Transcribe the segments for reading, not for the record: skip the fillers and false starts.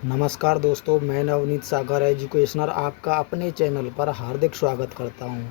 नमस्कार दोस्तों, मैं नवनीत सागर एजुकेशनर आपका अपने चैनल पर हार्दिक स्वागत करता हूं।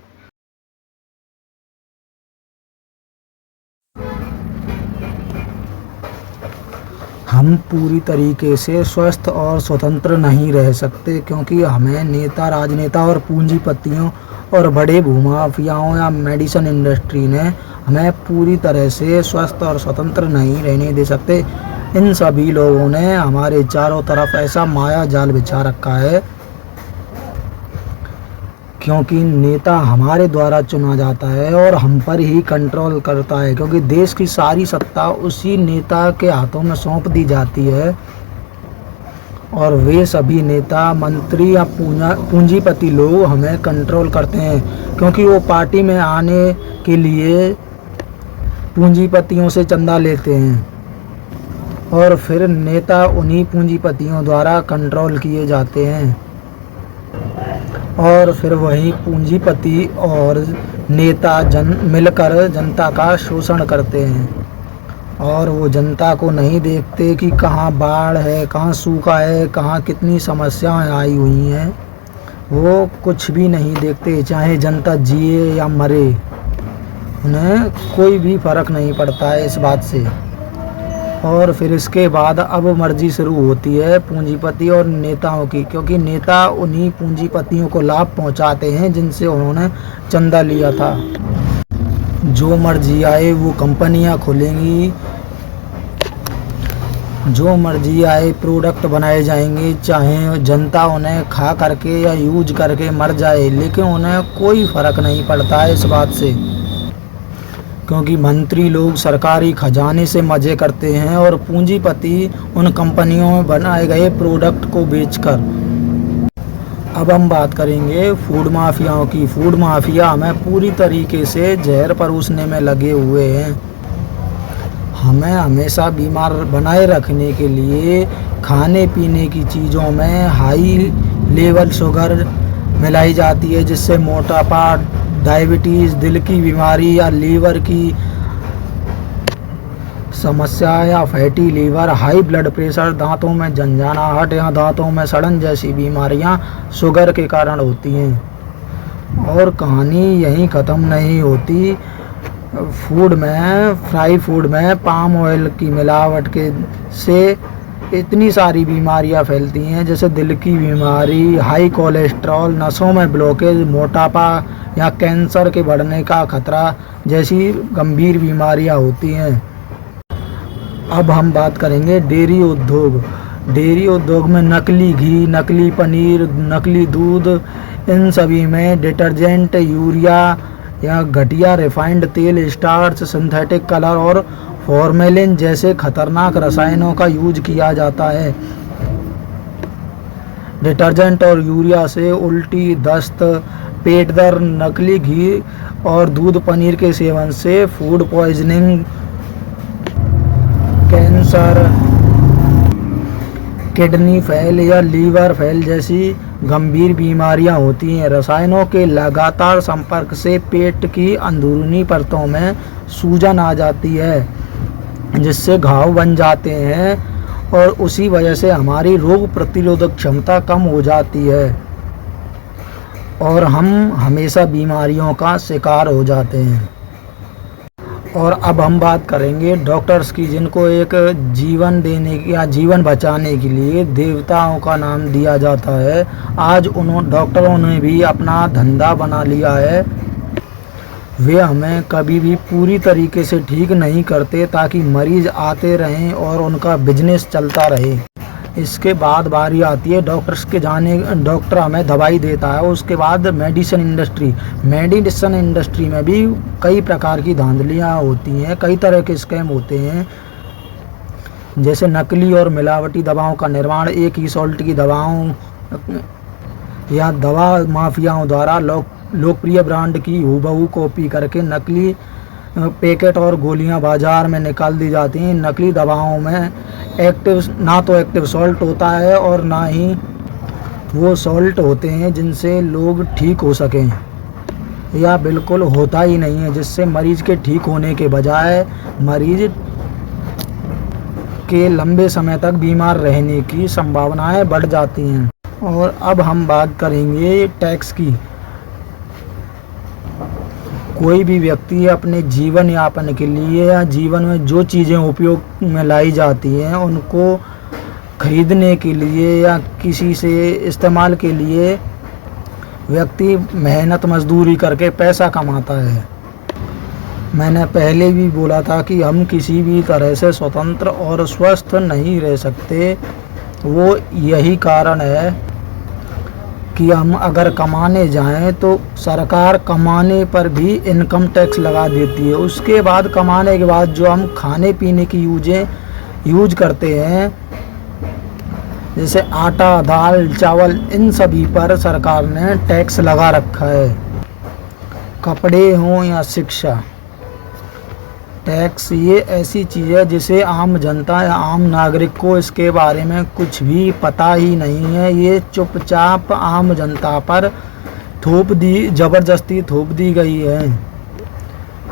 हम पूरी तरीके से स्वस्थ और स्वतंत्र नहीं रह सकते क्योंकि हमें नेता, राजनेता और पूंजीपतियों और बड़े भूमाफियाओं या मेडिसिन इंडस्ट्री ने हमें पूरी तरह से स्वस्थ और स्वतंत्र नहीं रहने दे सकते। इन सभी लोगों ने हमारे चारों तरफ ऐसा माया जाल बिछा रखा है क्योंकि नेता हमारे द्वारा चुना जाता है और हम पर ही कंट्रोल करता है, क्योंकि देश की सारी सत्ता उसी नेता के हाथों में सौंप दी जाती है और वे सभी नेता, मंत्री या पूंजीपति लोग हमें कंट्रोल करते हैं क्योंकि वो पार्टी में आने के लिए पूंजीपतियों से चंदा लेते हैं और फिर नेता उन्हीं पूंजीपतियों द्वारा कंट्रोल किए जाते हैं और फिर वही पूंजीपति और नेता मिलकर जनता का शोषण करते हैं और वो जनता को नहीं देखते कि कहाँ बाढ़ है, कहाँ सूखा है, कहाँ कितनी समस्याएं आई हुई हैं। वो कुछ भी नहीं देखते, चाहे जनता जिए या मरे, उन्हें कोई भी फर्क नहीं पड़ता है इस बात से। और फिर इसके बाद अब मर्जी शुरू होती है पूंजीपति और नेताओं की, क्योंकि नेता उन्हीं पूंजीपतियों को लाभ पहुंचाते हैं जिनसे उन्होंने चंदा लिया था। जो मर्जी आए वो कंपनियां खोलेंगी, जो मर्जी आए प्रोडक्ट बनाए जाएंगे, चाहे जनता उन्हें खा करके या यूज करके मर जाए, लेकिन उन्हें कोई फ़र्क नहीं पड़ता है इस बात से, क्योंकि मंत्री लोग सरकारी खजाने से मज़े करते हैं और पूंजीपति उन कंपनियों में बनाए गए प्रोडक्ट को बेचकर। अब हम बात करेंगे फूड माफियाओं की। फूड माफिया हमें पूरी तरीके से जहर परोसने में लगे हुए हैं। हमें हमेशा बीमार बनाए रखने के लिए खाने पीने की चीज़ों में हाई लेवल शुगर मिलाई जाती है, जिससे मोटापा, डायबिटीज़, दिल की बीमारी या लीवर की समस्या या fatty liver, high blood pressure, दांतों में झंझनाहट या दांतों में सड़न जैसी बीमारियां शुगर के कारण होती हैं। और कहानी यहीं ख़त्म नहीं होती। फ्राई फूड में पाम ऑयल की मिलावट से इतनी सारी बीमारियां फैलती हैं, जैसे दिल की बीमारी, हाई कोलेस्ट्रॉल, नसों में ब्लॉकेज, मोटापा या कैंसर के बढ़ने का खतरा जैसी गंभीर बीमारियां होती हैं। अब हम बात करेंगे डेयरी उद्योग। डेयरी उद्योग में नकली घी, नकली पनीर, नकली दूध, इन सभी में डिटर्जेंट, यूरिया या घटिया रिफाइंड तेल, स्टार्च, सिंथेटिक कलर और फॉर्मेलिन जैसे खतरनाक रसायनों का यूज किया जाता है। डिटर्जेंट और यूरिया से उल्टी, दस्त, पेट दर्द, नकली घी और दूध, पनीर के सेवन से food poisoning, cancer, kidney fail या लीवर फेल जैसी गंभीर बीमारियां होती हैं। रसायनों के लगातार संपर्क से पेट की अंदरूनी परतों में सूजन आ जाती है, जिससे घाव बन जाते हैं और उसी वजह से हमारी रोग प्रतिरोधक क्षमता कम हो जाती है और हम हमेशा बीमारियों का शिकार हो जाते हैं। और अब हम बात करेंगे डॉक्टर्स की, जिनको एक जीवन देने की या जीवन बचाने के लिए देवताओं का नाम दिया जाता है। आज डॉक्टरों ने भी अपना धंधा बना लिया है। वे हमें कभी भी पूरी तरीके से ठीक नहीं करते ताकि मरीज आते रहें और उनका बिजनेस चलता रहे। इसके बाद बारी आती है डॉक्टर्स के जाने। डॉक्टर हमें दवाई देता है, उसके बाद मेडिसिन इंडस्ट्री में भी कई प्रकार की धांधलियाँ होती हैं, कई तरह के स्कैम होते हैं, जैसे नकली और मिलावटी दवाओं का निर्माण, एक ही सॉल्ट की दवाओं या दवा माफियाओं द्वारा लोकप्रिय ब्रांड की हूबहू कॉपी करके नकली पैकेट और गोलियां बाजार में निकाल दी जाती हैं। नकली दवाओं में ना तो एक्टिव सॉल्ट होता है और ना ही वो सॉल्ट होते हैं जिनसे लोग ठीक हो सकें, या बिल्कुल होता ही नहीं है, जिससे मरीज के ठीक होने के बजाय मरीज के लंबे समय तक बीमार रहने की संभावनाएं बढ़ जाती हैं। और अब हम बात करेंगे टैक्स की। कोई भी व्यक्ति अपने जीवन यापन के लिए या जीवन में जो चीज़ें उपयोग में लाई जाती हैं उनको खरीदने के लिए या किसी से इस्तेमाल के लिए व्यक्ति मेहनत मजदूरी करके पैसा कमाता है। मैंने पहले भी बोला था कि हम किसी भी तरह से स्वतंत्र और स्वस्थ नहीं रह सकते। वो यही कारण है कि हम अगर कमाने जाएं तो सरकार कमाने पर भी इनकम टैक्स लगा देती है। उसके बाद कमाने के बाद जो हम खाने पीने की यूज करते हैं, जैसे आटा, दाल, चावल, इन सभी पर सरकार ने टैक्स लगा रखा है। कपड़े हों या शिक्षा, टैक्स ये ऐसी चीज़ है जिसे आम जनता या आम नागरिक को इसके बारे में कुछ भी पता ही नहीं है। ये चुपचाप आम जनता पर ज़बरदस्ती थोप दी गई है।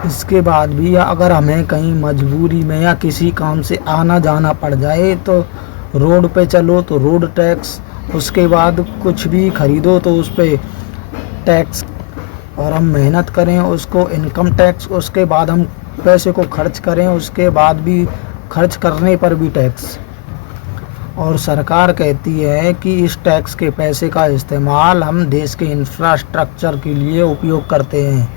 इसके बाद भी अगर हमें कहीं मजबूरी में या किसी काम से आना जाना पड़ जाए तो रोड पे चलो तो रोड टैक्स, उसके बाद कुछ भी खरीदो तो उस पर टैक्स, और हम मेहनत करें उसको इनकम टैक्स, उसके बाद हम पैसे को खर्च करें उसके बाद भी खर्च करने पर भी टैक्स। और सरकार कहती है कि इस टैक्स के पैसे का इस्तेमाल हम देश के इंफ्रास्ट्रक्चर के लिए उपयोग करते हैं।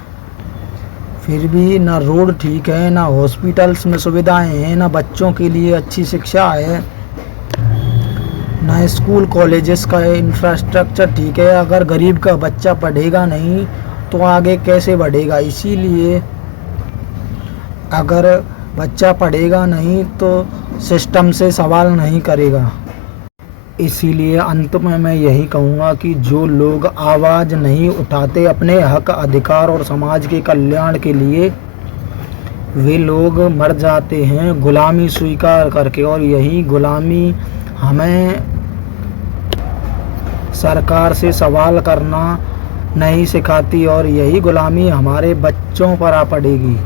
फिर भी ना रोड ठीक है, ना हॉस्पिटल्स में सुविधाएं हैं, ना बच्चों के लिए अच्छी शिक्षा है, ना स्कूल कॉलेजेस का इंफ्रास्ट्रक्चर ठीक है। अगर गरीब का बच्चा पढ़ेगा नहीं तो आगे कैसे बढ़ेगा। इसीलिए अगर बच्चा पढ़ेगा नहीं तो सिस्टम से सवाल नहीं करेगा। इसीलिए अंत में मैं यही कहूँगा कि जो लोग आवाज़ नहीं उठाते अपने हक, अधिकार और समाज के कल्याण के लिए, वे लोग मर जाते हैं गुलामी स्वीकार करके। और यही गुलामी हमें सरकार से सवाल करना नहीं सिखाती और यही गुलामी हमारे बच्चों पर आ पड़ेगी।